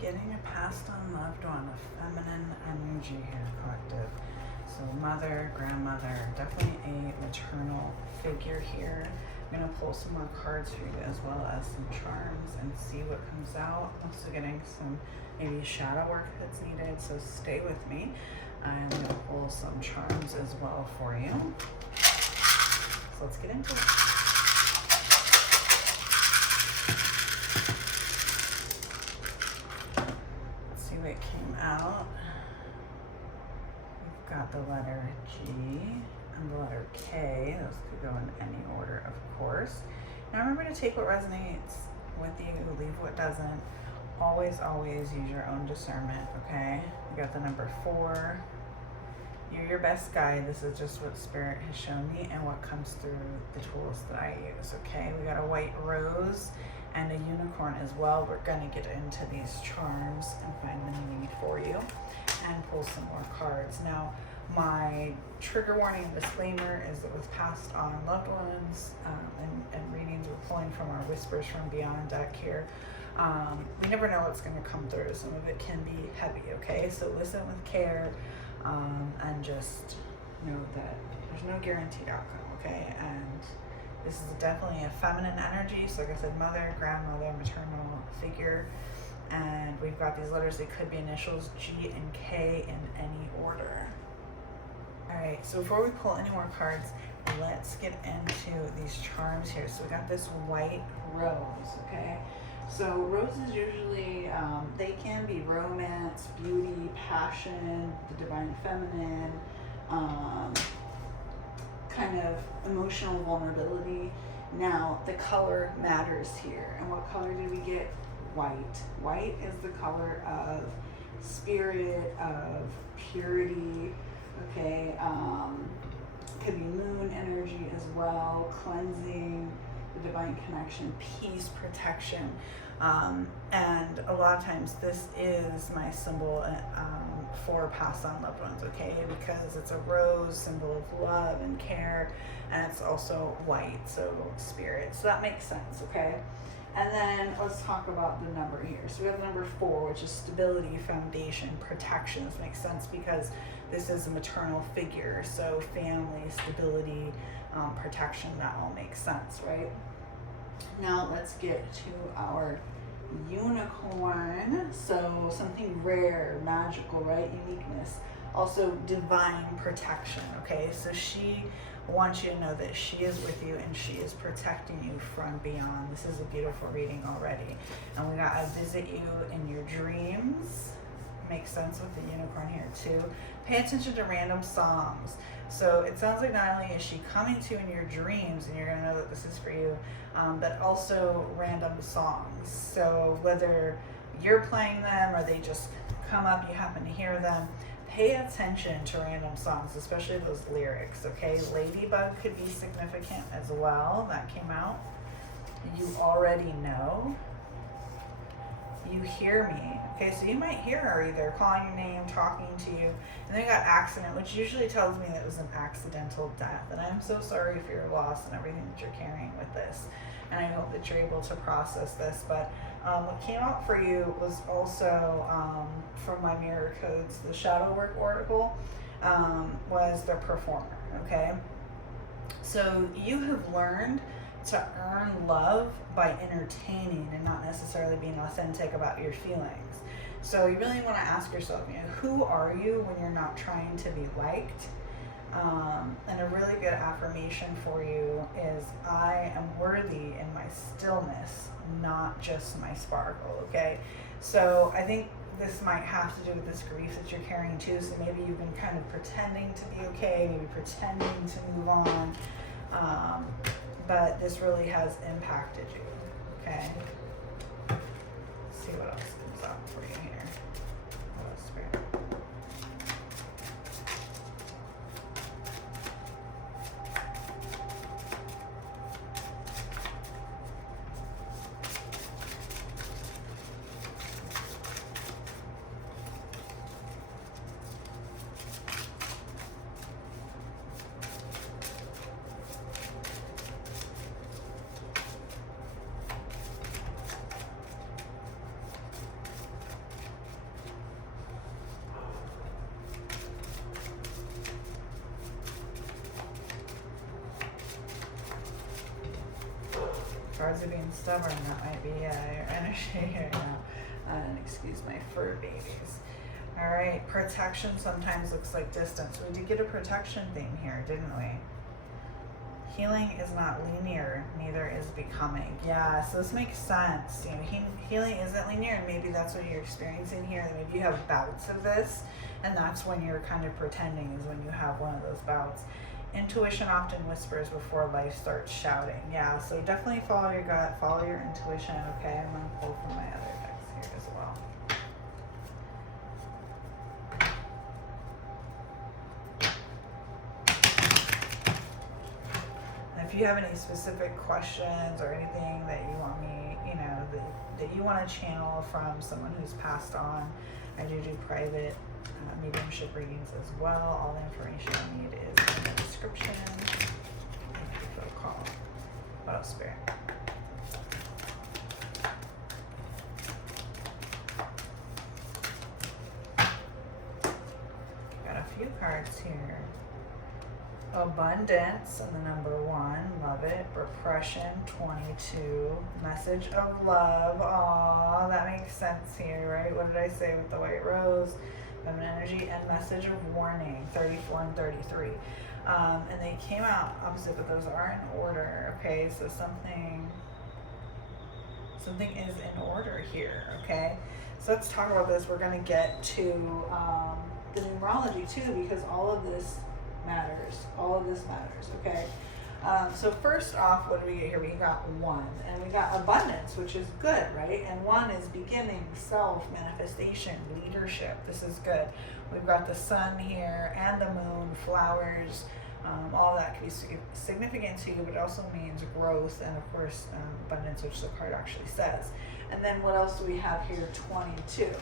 getting a passed on loved one, a feminine energy here, collective. So mother, grandmother, definitely a maternal figure here. I'm going to pull some more cards for you as well as some charms and see what comes out. Also getting some maybe shadow work that's needed, so stay with me. I'm going to pull some charms as well for you. So let's get into it. Let's see what came out. We've got the letter G and the letter K. Those could go in any order, of course. Now remember to take what resonates with you, leave what doesn't. Always, always use your own discernment, okay? We got the number 4. You're your best guide. This is just what Spirit has shown me and what comes through the tools that I use, okay? We got a white rose and a unicorn as well. We're gonna get into these charms and find the meaning for you and pull some more cards. Now, my trigger warning and disclaimer is that with passed on loved ones and readings, we're pulling from our Whispers from Beyond deck here. We never know what's going to come through. Some of it can be heavy, okay? So listen with care and just know that there's no guaranteed outcome, okay? And this is definitely a feminine energy. So like I said, mother, grandmother, maternal figure. And we've got these letters. They could be initials G and K in any order. All right, so before we pull any more cards, let's get into these charms here. So we got this white rose, okay? So roses usually, they can be romance, beauty, passion, the divine feminine, kind of emotional vulnerability. Now, the color matters here. And what color did we get? White. White is the color of spirit, of purity, okay? Could be moon energy as well, cleansing, the divine connection, peace, protection. And a lot of times this is my symbol for passed on loved ones, okay? Because it's a rose, symbol of love and care, and it's also white, so spirit. So that makes sense, okay? And then let's talk about the number here. So we have the number 4, which is stability, foundation, protection. This makes sense because this is a maternal figure. So family, stability, protection, that all makes sense, right? Now let's get to our unicorn. So something rare, magical, right? Uniqueness. Also divine protection, okay? So she wants you to know that she is with you and she is protecting you from beyond. This is a beautiful reading already. And we got, I visit you in your dreams. Makes sense with the unicorn here too. Pay attention to random songs. So it sounds like not only is she coming to you in your dreams, and you're gonna know that this is for you, but also random songs. So whether you're playing them or they just come up, you happen to hear them, pay attention to random songs, especially those lyrics, okay? Ladybug could be significant as well. That came out. You already know. You hear me. Okay, so you might hear her either calling your name, talking to you, and then you got accident, which usually tells me that it was an accidental death. And I'm so sorry for your loss and everything that you're carrying with this. And I hope that you're able to process this. But what came out for you was also from my mirror codes, the shadow work oracle was the performer, okay? So you have learned to earn love by entertaining and not necessarily being authentic about your feelings. So you really want to ask yourself, you know, who are you when you're not trying to be liked? And a really good affirmation for you is, I am worthy in my stillness, not just my sparkle, okay? So I think this might have to do with this grief that you're carrying too. So maybe you've been kind of pretending to be okay, maybe pretending to move on. But this really has impacted you, okay? Let's see what else comes up for you here. What else, Spirit? cards are being stubborn. That might be your energy right now. And excuse my fur babies. All right, protection sometimes looks like distance. We did get a protection theme here, didn't we? Healing is not linear, neither is becoming. Yeah, so this makes sense. You know, healing isn't linear, and maybe that's what you're experiencing here. Maybe you have bouts of this, and that's when you're kind of pretending, is when you have one of those bouts. Intuition often whispers before life starts shouting. Yeah, so definitely follow your gut, follow your intuition. Okay, I'm gonna pull from my other decks here as well. If you have any specific questions or anything that you want me, you know, that you want to channel from someone who's passed on, I do private mediumship readings as well. All the information I need is in the description. Thank you for the call. What else, Spirit? Got a few cards here. Abundance and the number 1, love it. Repression, 22. Message of love, aw, that makes sense here, right? What did I say with the white rose? Feminine energy. And message of warning, 34 and 33. And they came out opposite, but those are in order, okay? So something is in order here, okay? So let's talk about this. We're going to get to the numerology too, because all of this matters. All of this matters, okay? So first off, what do we get here? We got 1, and we got abundance, which is good, right? And 1 is beginning, self, manifestation, leadership. This is good. We've got the sun here and the moon, flowers. All that can be significant to you, but it also means growth and, of course, abundance, which the card actually says. And then what else do we have here? 22.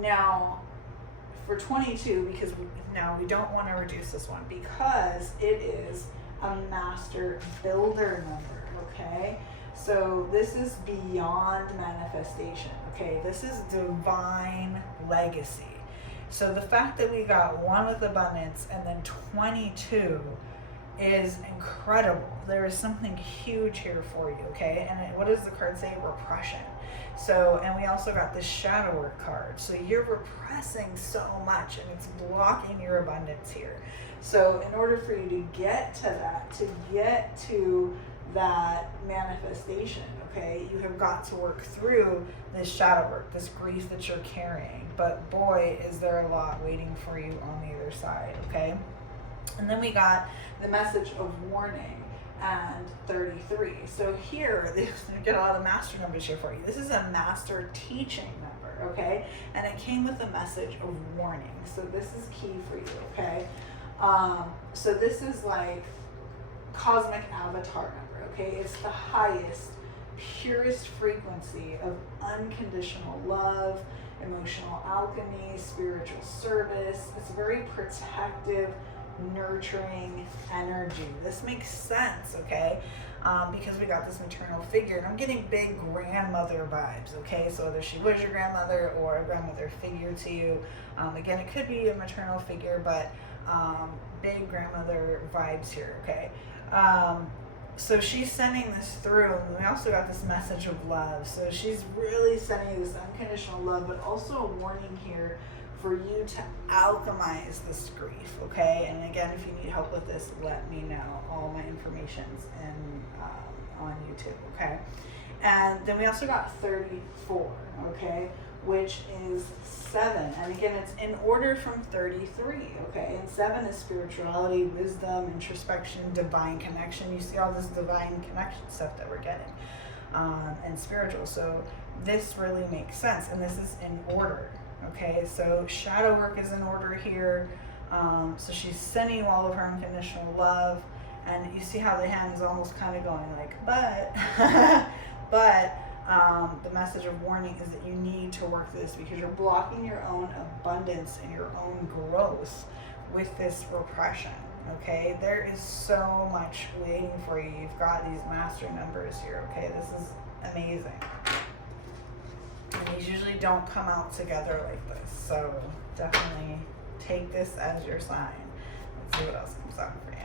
Now, for 22, because we don't want to reduce this one, because it is a master builder number, okay? So this is beyond manifestation, okay? This is divine legacy. So the fact that we got 1 with abundance and then 22 is incredible. There is something huge here for you, okay? And what does the card say? Repression. So, and we also got this shadow work card. So you're repressing so much, and it's blocking your abundance here. So in order for you to get to that manifestation, okay, you have got to work through this shadow work, this grief that you're carrying. But boy, is there a lot waiting for you on the other side, okay? And then we got the message of warning and 33. So here, we get a lot of master numbers here for you. This is a master teaching number, okay? And it came with a message of warning. So this is key for you, okay? So this is like cosmic avatar number, okay? It's the highest, purest frequency of unconditional love, emotional alchemy, spiritual service. It's very protective, nurturing energy. This makes sense, okay? Because we got this maternal figure, and I'm getting big grandmother vibes, okay? So whether she was your grandmother or a grandmother figure to you, again, it could be a maternal figure, but big grandmother vibes here, okay? So she's sending this through, and we also got this message of love. So she's really sending you this unconditional love, but also a warning here for you to alchemize this grief, okay? And again, if you need help with this, let me know. All my information's on YouTube, okay? And then we also got 34, okay? Which is 7. And again, it's in order from 33, okay? And 7 is spirituality, wisdom, introspection, divine connection. You see all this divine connection stuff that we're getting, and spiritual. So this really makes sense, and this is in order, okay? So shadow work is in order here. So she's sending you all of her unconditional love, and you see how the hand is almost kind of going like, but, the message of warning is that you need to work this because you're blocking your own abundance and your own growth with this repression, okay? There is so much waiting for you. You've got these master numbers here, okay? This is amazing. And these usually don't come out together like this, so definitely take this as your sign. Let's see what else comes out for you.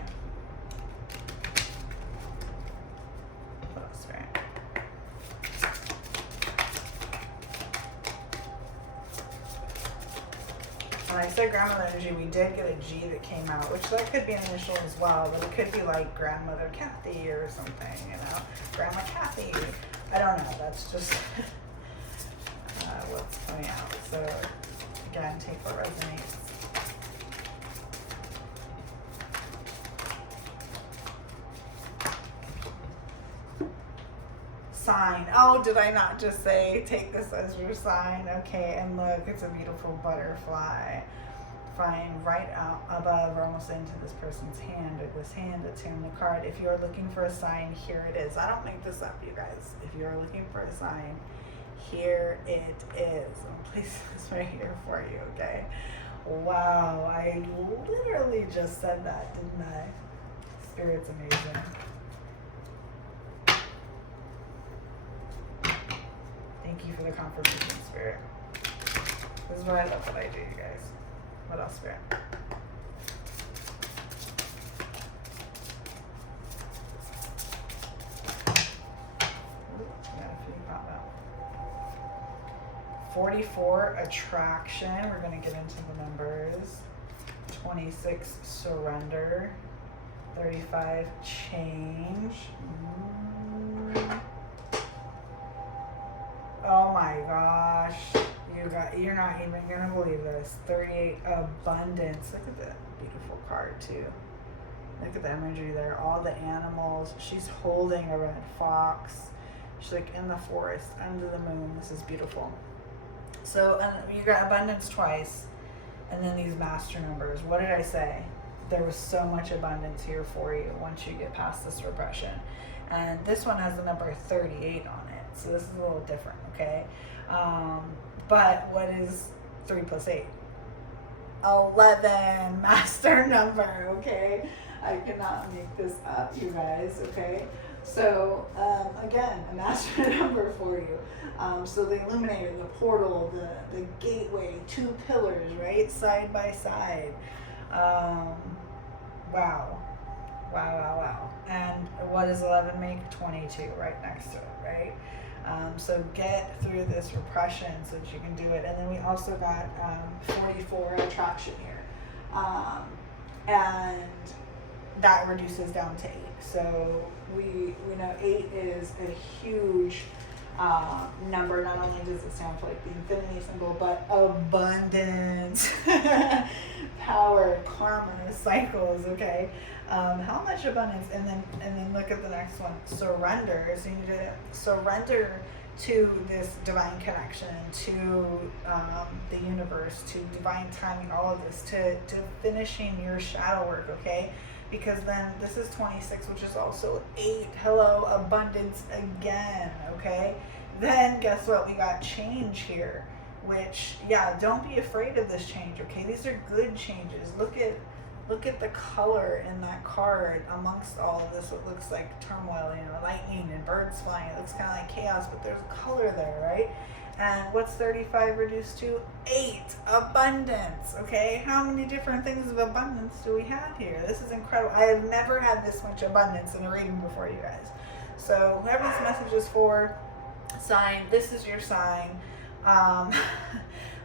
When I said grandmother energy, we did get a G that came out, which that could be an initial as well, but it could be like grandmother Kathy or something, you know, grandma Kathy. I don't know. That's just what's coming out. So again, take what resonates. Sign. Oh, did I not just say take this as your sign? Okay, and look, it's a beautiful butterfly flying right out above or almost into this person's hand or this hand that's here in the card. If you're looking for a sign, here it is. I don't make this up, you guys. If you're looking for a sign, here it is. I'll place this right here for you, okay? Wow, I literally just said that, didn't I? Spirit's amazing. Thank you for the confirmation, Spirit. This is what I love that I do, you guys. What else, Spirit? Yeah, if you got that. 44, attraction. We're going to get into the numbers. 26, surrender. 35, change. Oh my gosh. You're not even gonna believe this. 38, abundance. Look at that beautiful card too. Look at the imagery there. All the animals. She's holding a red fox. She's like in the forest under the moon. This is beautiful. So you got abundance twice, and then these master numbers. What did I say? There was so much abundance here for you once you get past this repression. And this one has the number 38 on it. So this is a little different, okay? But what is 3 plus 8? 11, master number, okay? I cannot make this up, you guys, okay? So, again, a master number for you. So the illuminator, the portal, the gateway, 2 pillars, right? Side by side. Wow. Wow, wow, wow. And what does 11 make? 22 right next to it, right? So get through this repression so that you can do it. And then we also got 44, attraction here. And that reduces down to 8. So we know 8 is a huge number. Not only does it stand for like the infinity symbol, but abundance, power, karma, cycles, okay? How much abundance? And then look at the next one, surrender. So you need to surrender to this divine connection, to the universe, to divine timing, all of this, to finishing your shadow work, okay? Because then this is 26, which is also 8. Hello, abundance again, okay? Then guess what? We got change here, which, yeah, don't be afraid of this change, okay? These are good changes. Look at the color in that card amongst all of this. What looks like turmoil, you know, lightning and birds flying. It looks kind of like chaos, but there's color there, right? And what's 35 reduced to? 8. Abundance, okay? How many different things of abundance do we have here? This is incredible. I have never had this much abundance in a reading before, you guys. So whoever this message is for, sign, this is your sign.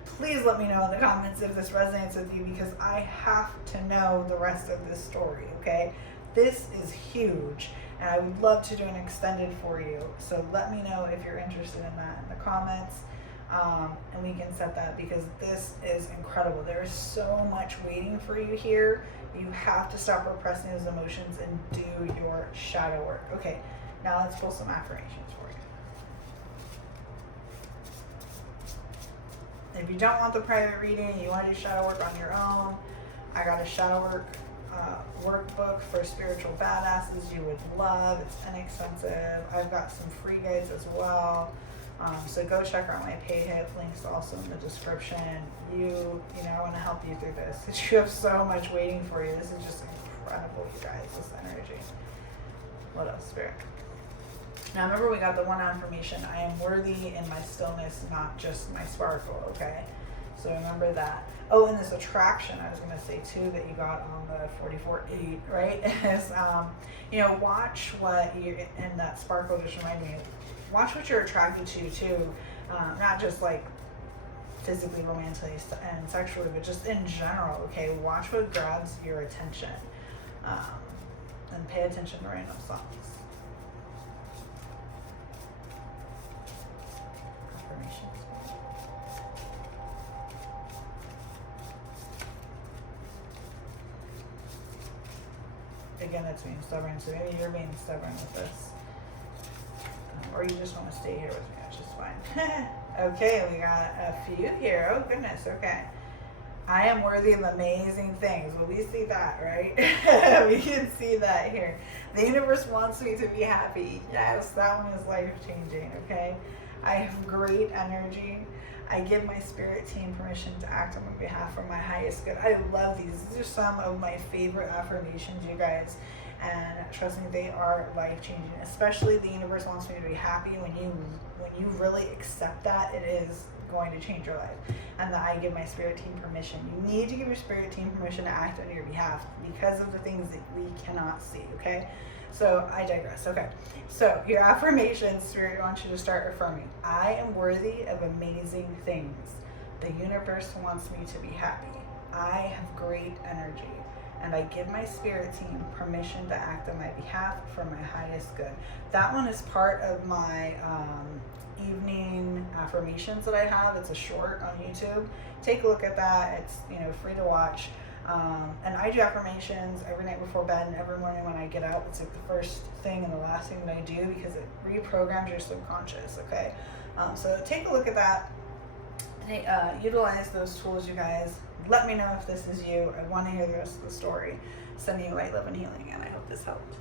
Please let me know in the comments if this resonates with you, because I have to know the rest of this story, okay? This is huge, and I would love to do an extended for you. So let me know if you're interested in that in the comments, and we can set that, because this is incredible. There is so much waiting for you here. You have to stop repressing those emotions and do your shadow work. Okay, now let's pull some affirmations for you. If you don't want the private reading, you want to do shadow work on your own, I got a shadow work workbook for spiritual badasses you would love. It's inexpensive. I've got some free guides as well. So go check out my pay hip. Links also in the description. I want to help you through this. You have so much waiting for you. This is just incredible, you guys, this energy. What else, Spirit? Now remember, we got the one affirmation. I am worthy in my stillness, not just my sparkle, okay? So remember that. Oh, and this attraction, I was going to say too, that you got on the 44-8, right? Is, watch what you, and that sparkle just reminded me, watch what you're attracted to too. Not just like physically, romantically, and sexually, but just in general, okay? Watch what grabs your attention. And pay attention to random songs. Affirmations. Again, that's being stubborn, so maybe you're being stubborn with this. Or you just want to stay here with me, which is fine. Okay, we got a few here. Oh, goodness, okay. I am worthy of amazing things. Well, we see that, right? We can see that here. The universe wants me to be happy. Yes, that one is life-changing, okay? I have great energy. I give my spirit team permission to act on my behalf for my highest good. I love these. These are some of my favorite affirmations, you guys. And trust me, they are life-changing. Especially the universe wants me to be happy. When you really accept that, it is going to change your life. And that I give my spirit team permission. You need to give your spirit team permission to act on your behalf because of the things that we cannot see, okay? So I digress. Okay, so your affirmations, Spirit wants you to start affirming. I am worthy of amazing things. The universe wants me to be happy. I have great energy. And I give my spirit team permission to act on my behalf for my highest good. That one is part of my evening affirmations that I have. It's a short on YouTube. Take a look at that. It's free to watch. And I do affirmations every night before bed and every morning when I get up. It's like the first thing and the last thing that I do because it reprograms your subconscious, okay? So take a look at that. Utilize those tools, you guys. Let me know if this is you. I want to hear the rest of the story. Sending you light, love, and healing, and I hope this helped.